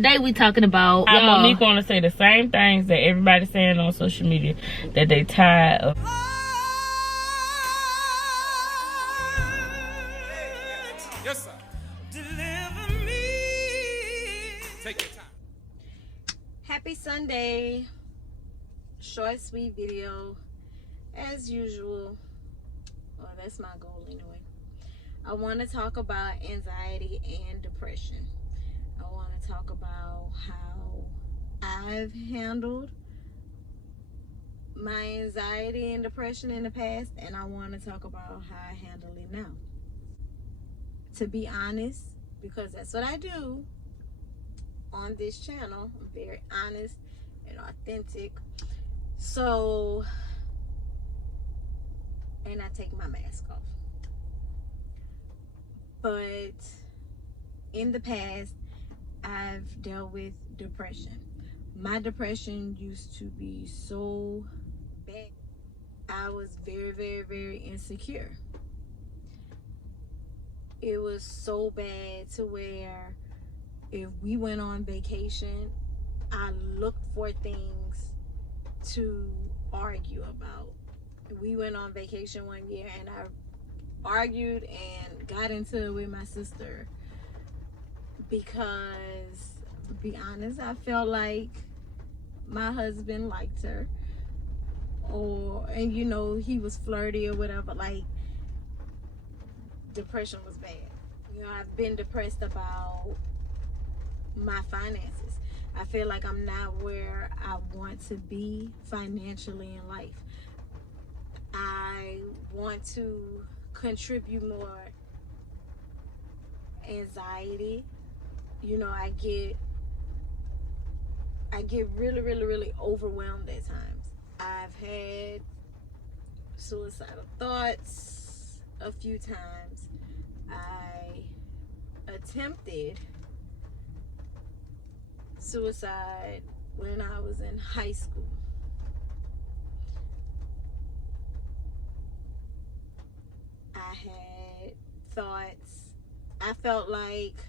Today we talking about Monique want to say the same things that everybody's saying on social media, that they tired of. Yes, sir. Deliver me. Take your time. Happy Sunday. Short, sweet video. As usual. Well, that's my goal anyway. I want to talk about anxiety and depression. I want to talk about how I've handled my anxiety and depression in the past, and I want to talk about how I handle it now. To be honest, because that's what I do on this channel. I'm very honest and authentic. So, and I take my mask off. But in the past, I've dealt with depression. My depression used to be so bad. I was very, very, very insecure. It was so bad to where if we went on vacation, I looked for things to argue about. We went on vacation one year and I argued and got into it with my sister because, to be honest, I felt like my husband liked her, and you know, he was flirty or whatever. Like, depression was bad. You know, I've been depressed about my finances. I feel like I'm not where I want to be financially in life. I want to contribute more. Anxiety, you know, I get really, really, really overwhelmed at times. I've had suicidal thoughts a few times. I attempted suicide when I was in high school. I had thoughts. I felt like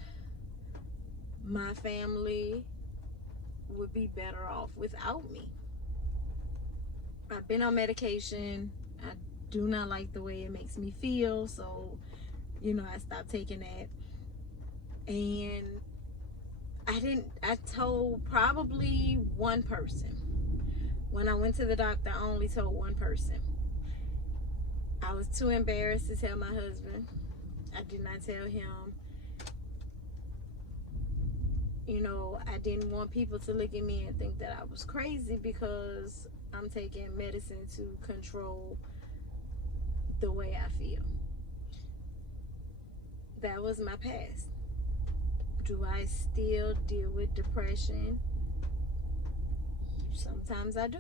my family would be better off without me. I've been on medication. I do not like the way it makes me feel, so, you know, I stopped taking that. And I told probably one person. When I went to the doctor, I only told one person. I was too embarrassed to tell my husband. I did not tell him. You know, I didn't want people to look at me and think that I was crazy because I'm taking medicine to control the way I feel. That was my past. Do I still deal with depression? Sometimes I do.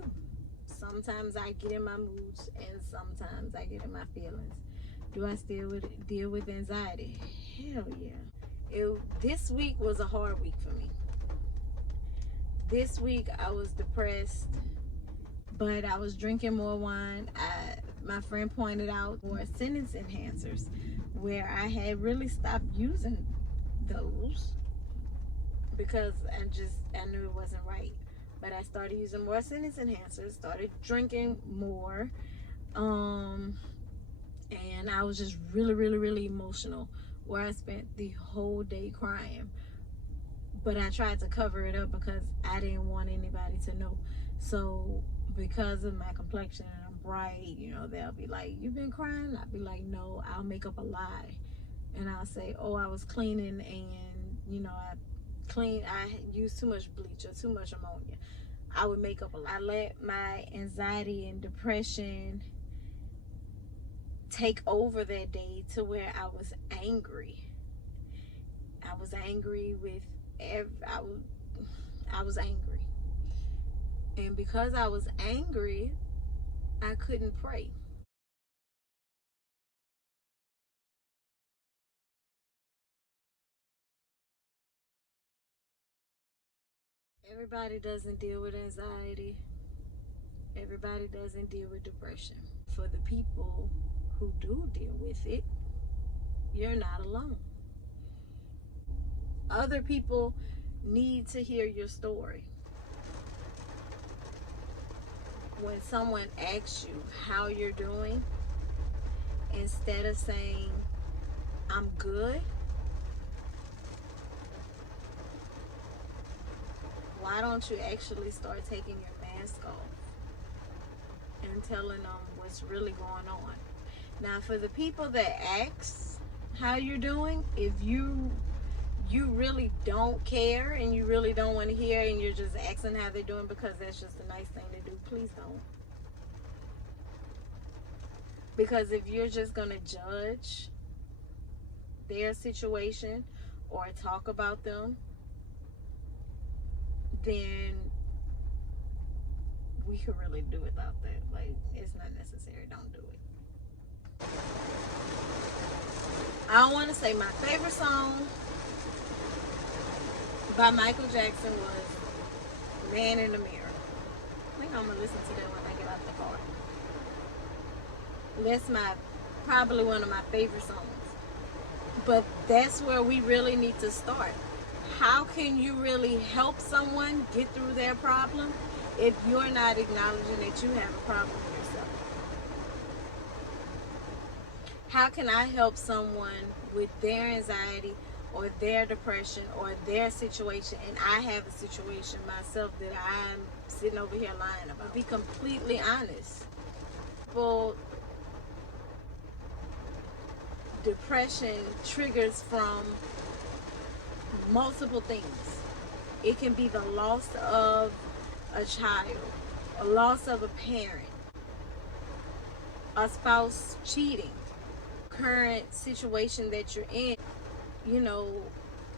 Sometimes I get in my moods and sometimes I get in my feelings. Do I still deal with anxiety? Hell yeah. This week was a hard week for me. This week I was depressed, but I was drinking more wine. My friend pointed out more sentence enhancers, where I had really stopped using those because I knew it wasn't right. But I started using more sentence enhancers, started drinking more, and I was just really, really, really emotional, where I spent the whole day crying. But I tried to cover it up because I didn't want anybody to know. So because of my complexion and I'm bright, you know, they'll be like, "You've been crying?" I'll be like, "No." I'll make up a lie and I'll say, "Oh, I was cleaning and, you know, I used too much bleach or too much ammonia." I would make up a lie. I let my anxiety and depression take over that day to where I was angry. I was angry with I was angry. And because I was angry, I couldn't pray. Everybody doesn't deal with anxiety. Everybody doesn't deal with depression. For the people who do deal with it, you're not alone. Other people need to hear your story. When someone asks you how you're doing, instead of saying, I'm good, why don't you actually start taking your mask off and telling them what's really going on? Now, for the people that ask how you're doing, if you really don't care and you really don't want to hear and you're just asking how they're doing because that's just a nice thing to do, please don't. Because if you're just going to judge their situation or talk about them, then we could really do without that. Like, it's not necessary. Don't do it. I want to say my favorite song by Michael Jackson was Man in the Mirror. I think I'm going to listen to that when I get out the car. That's probably one of my favorite songs. But that's where we really need to start. How can you really help someone get through their problem if you're not acknowledging that you have a problem yourself? How can I help someone with their anxiety or their depression or their situation, and I have a situation myself that I'm sitting over here lying about? Be completely honest. Well, depression triggers from multiple things. It can be the loss of a child, a loss of a parent, a spouse cheating, current situation that you're in,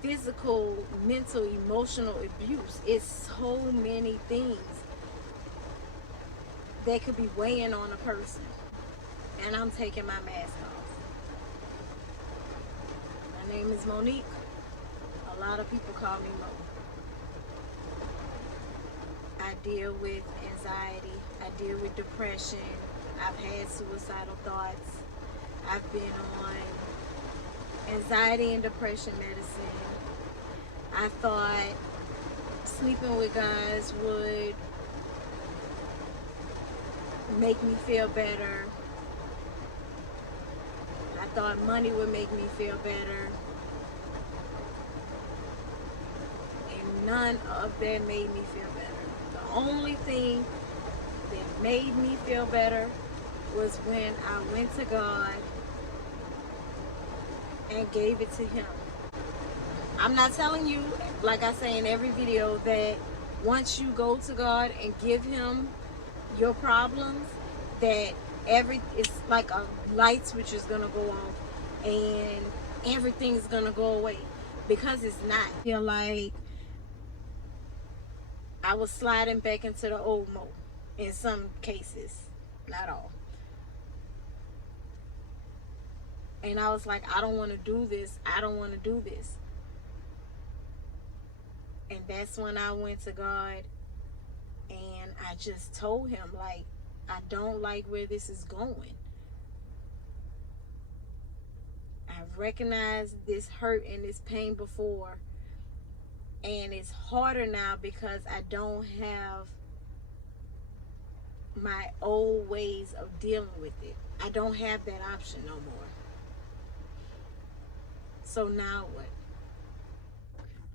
physical, mental, emotional abuse. It's so many things that could be weighing on a person. And I'm taking my mask off. My name is Monique. A lot of people call me Mo. I deal with anxiety. I deal with depression. I've had suicidal thoughts. I've been on anxiety and depression medicine. I thought sleeping with guys would make me feel better. I thought money would make me feel better. And none of that made me feel better. The only thing that made me feel better was when I went to God and gave it to Him. I'm not telling you, like I say in every video, that once you go to God and give Him your problems, that it's like a light switch is gonna go off and everything's gonna go away, because it's not. I feel like I was sliding back into the old Mo in some cases, not all. And I was like, I don't want to do this. I don't want to do this. And that's when I went to God and I just told Him, like, I don't like where this is going. I've recognized this hurt and this pain before, and it's harder now because I don't have my old ways of dealing with it. I don't have that option no more. So now what?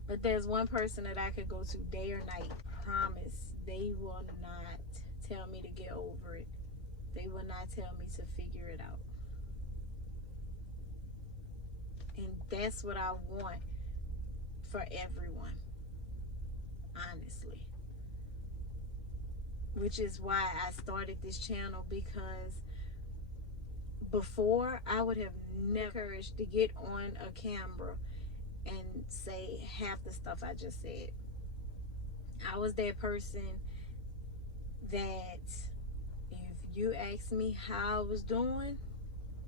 But there's one person that I could go to day or night. Promise, they will not tell me to get over it. They will not tell me to figure it out. And that's what I want for everyone, honestly. Which is why I started this channel, because before I would have never encouraged to get on a camera and say half the stuff I just said. I was that person that if you asked me how I was doing,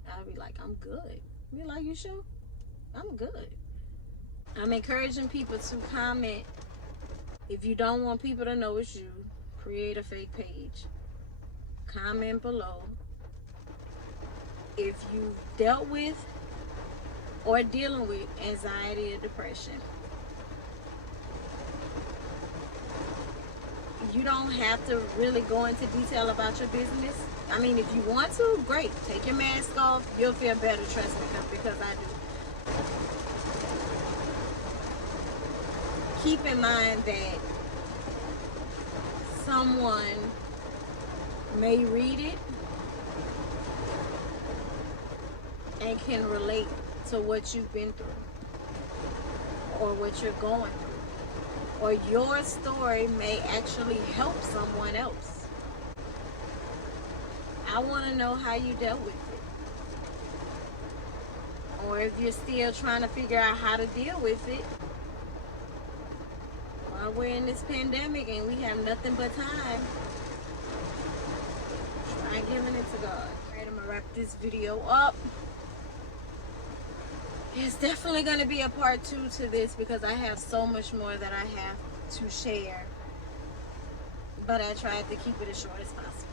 I'd be like, I'm good. Be like, you sure? I'm good. I'm encouraging people to comment. If you don't want people to know it's you, create a fake page. Comment below. If you've dealt with or dealing with anxiety or depression, you don't have to really go into detail about your business. I mean, if you want to, great. Take your mask off. You'll feel better, trust me, because I do. Keep in mind that someone may read it and can relate to what you've been through or what you're going through. Or your story may actually help someone else. I want to know how you dealt with it. Or if you're still trying to figure out how to deal with it. While we're in this pandemic and we have nothing but time, try giving it to God. Alright, I'm going to wrap this video up. It's definitely going to be a part 2 to this because I have so much more that I have to share. But I tried to keep it as short as possible.